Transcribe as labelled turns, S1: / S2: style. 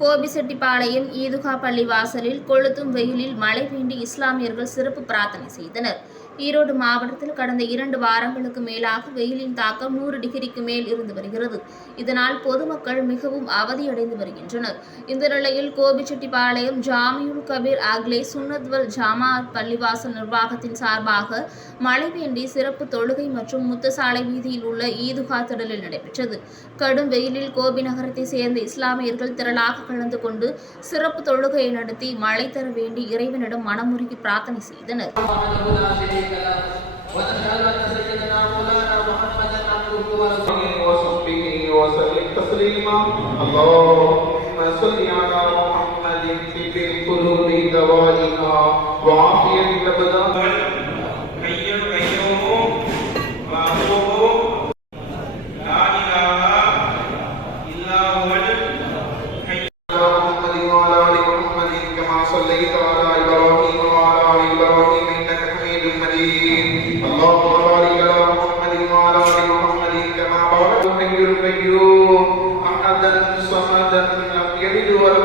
S1: கோபிசெட்டிப்பாளையம் ஈதுகா பள்ளி வாசலில் கொளுத்தும் வெயிலில் மழை வேண்டி இஸ்லாமியர்கள் சிறப்பு பிரார்த்தனை செய்தனர். ஈரோடு மாவட்டத்தில் கடந்த இரண்டு வாரங்களுக்கு மேலாக வெயிலின் தாக்கம் நூறு டிகிரிக்கு மேல் இருந்து வருகிறது. இதனால் பொதுமக்கள் மிகவும் அவதியடைந்து வருகின்றனர். இந்த நிலையில் கோபிச்செட்டிப்பாளையம் ஜாமியுல் கபீர் அக்லே சுன்னத்வல் ஜமாத் பள்ளிவாசல் நிர்வாகத்தின் சார்பாக மழை வேண்டி சிறப்பு தொழுகை மற்றும் முத்துசாலை வீதியில் உள்ள ஈதுகா திடலில் நடைபெற்றது. கடும் வெயிலில் கோபி நகரத்தைச் சேர்ந்த இஸ்லாமியர்கள் திரளாக கலந்து கொண்டு சிறப்பு தொழுகையை நடத்தி மழை தர வேண்டி இறைவனிடம் மனமுருகி பிரார்த்தனை செய்தனர்.
S2: اللهم صل على محمد في القلوب دوائها وعافية الابدان
S3: القيوم.
S2: أحدا صمدا لم يلد ولم